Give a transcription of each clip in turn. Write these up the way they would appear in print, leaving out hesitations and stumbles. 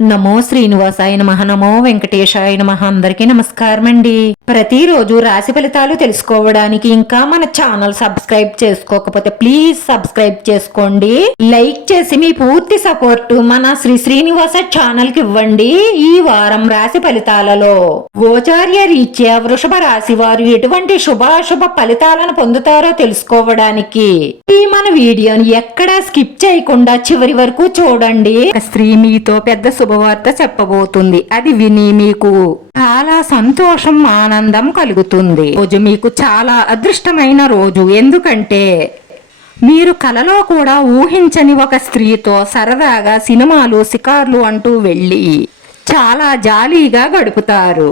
నమో శ్రీనివాసాయ నమః. నమో వెంకటేశాయ నమః. అందరికీ నమస్కారం అండి. ప్రతిరోజు రాశి ఫలితాలు తెలుసుకోవడానికి ఇంకా మన ఛానల్ సబ్స్క్రైబ్ చేసుకోకపోతే ప్లీజ్ సబ్స్క్రైబ్ చేసుకోండి. లైక్ చేసి మీ పూర్తి సపోర్ట్ మన శ్రీనివాస ఛానల్ కి ఇవ్వండి. ఈ వారం రాశి ఫలితాలలో గోచార్య రీత్యా వృషభ రాశి వారు ఎటువంటి శుభాశుభ ఫలితాలను పొందుతారో తెలుసుకోవడానికి ఈ మన వీడియోని ఎక్కడా స్కిప్ చేయకుండా చివరి వరకు చూడండి. స్త్రీ మీతో పెద్ద శుభవార్త చెప్పబోతుంది. అది విని మీకు చాలా సంతోషం, ఆనందం కలుగుతుంది. రోజు మీకు చాలా అదృష్టమైన రోజు. ఎందుకంటే మీరు కలలో కూడా ఊహించని ఒక స్త్రీతో సరదాగా సినిమాలు, షికార్లు అంటూ వెళ్ళి చాలా జాలీగా గడుపుతారు.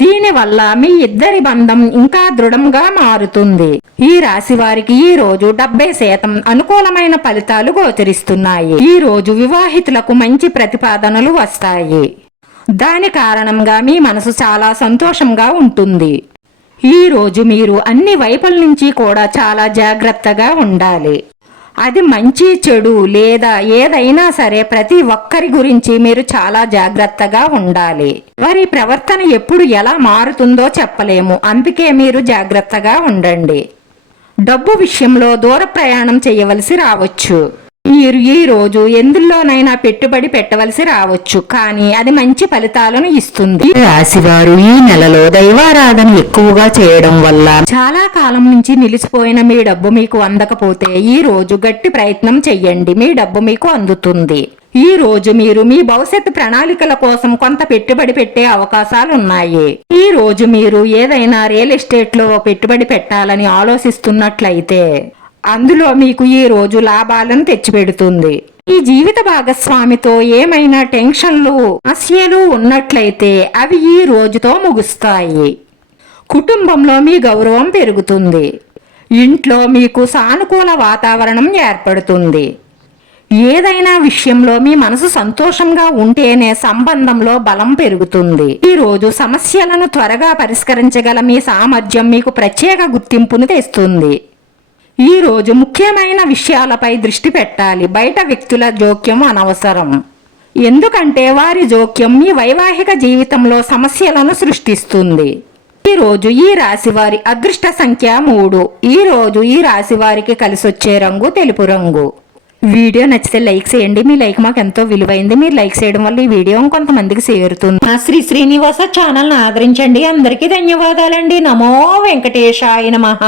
దీనివల్ల మీ ఇద్దరి బంధం ఇంకా దృఢంగా మారుతుంది. ఈ రాశి వారికి ఈ రోజు 70% అనుకూలమైన ఫలితాలు గోచరిస్తున్నాయి. ఈ రోజు వివాహితులకు మంచి ప్రతిపాదనలు వస్తాయి. దాని కారణంగా మీ మనసు చాలా సంతోషంగా ఉంటుంది. ఈ రోజు మీరు అన్ని వైపుల నుంచి కూడా చాలా జాగ్రత్తగా ఉండాలి. అది మంచి చెడు లేదా ఏదైనా సరే ప్రతి ఒక్కరి గురించి మీరు చాలా జాగ్రత్తగా ఉండాలి. వారి ప్రవర్తన ఎప్పుడు ఎలా మారుతుందో చెప్పలేము. అందుకే మీరు జాగ్రత్తగా ఉండండి. డబ్బు విషయంలో దూర ప్రయాణం చేయవలసి రావచ్చు. మీరు ఈ రోజు ఎందులోనైనా పెట్టుబడి పెట్టవలసి రావచ్చు, కానీ అది మంచి ఫలితాలను ఇస్తుంది. రాశివారు ఈ నెలలో దైవారాధన ఎక్కువగా చేయడం వల్ల చాలా కాలం నుంచి నిలిచిపోయిన మీ డబ్బు మీకు అందకపోతే ఈ రోజు గట్టి ప్రయత్నం చెయ్యండి. మీ డబ్బు మీకు అందుతుంది. ఈ రోజు మీరు మీ భవిష్యత్తు ప్రణాళికల కోసం కొంత పెట్టుబడి పెట్టే అవకాశాలు ఉన్నాయి. ఈ రోజు మీరు ఏదైనా రియల్ ఎస్టేట్ లో పెట్టుబడి పెట్టాలని ఆలోచిస్తున్నట్లయితే అందులో మీకు ఈ రోజు లాభాలను తెచ్చిపెడుతుంది. ఈ జీవిత భాగస్వామితో ఏమైనా టెన్షన్లు, సమస్యలు ఉన్నట్లయితే అవి ఈ రోజుతో ముగుస్తాయి. కుటుంబంలో మీ గౌరవం పెరుగుతుంది. ఇంట్లో మీకు సానుకూల వాతావరణం ఏర్పడుతుంది. ఏదైనా విషయంలో మీ మనసు సంతోషంగా ఉంటేనే సంబంధంలో బలం పెరుగుతుంది. ఈ రోజు సమస్యలను త్వరగా పరిష్కరించగల మీ సామర్థ్యం మీకు ప్రత్యేక గుర్తింపును తెస్తుంది. ఈ రోజు ముఖ్యమైన విషయాలపై దృష్టి పెట్టాలి. బయట వ్యక్తుల జోక్యం అనవసరం. ఎందుకంటే వారి జోక్యం మీ వైవాహిక జీవితంలో సమస్యలను సృష్టిస్తుంది. ఈ రోజు ఈ రాశి వారి అదృష్ట సంఖ్య 3. ఈ రోజు ఈ రాశి వారికి కలిసొచ్చే రంగు తెలుపు రంగు. వీడియో నచ్చితే లైక్ చేయండి. మీ లైక్ మాకు ఎంతో విలువైంది. మీరు లైక్ చేయడం వల్ల ఈ వీడియో కొంతమందికి చేరుతుంది. మా శ్రీనివాస ఛానల్ ఆదరించండి. అందరికీ ధన్యవాదాలండి. నమో వెంకటేశాయ నమః.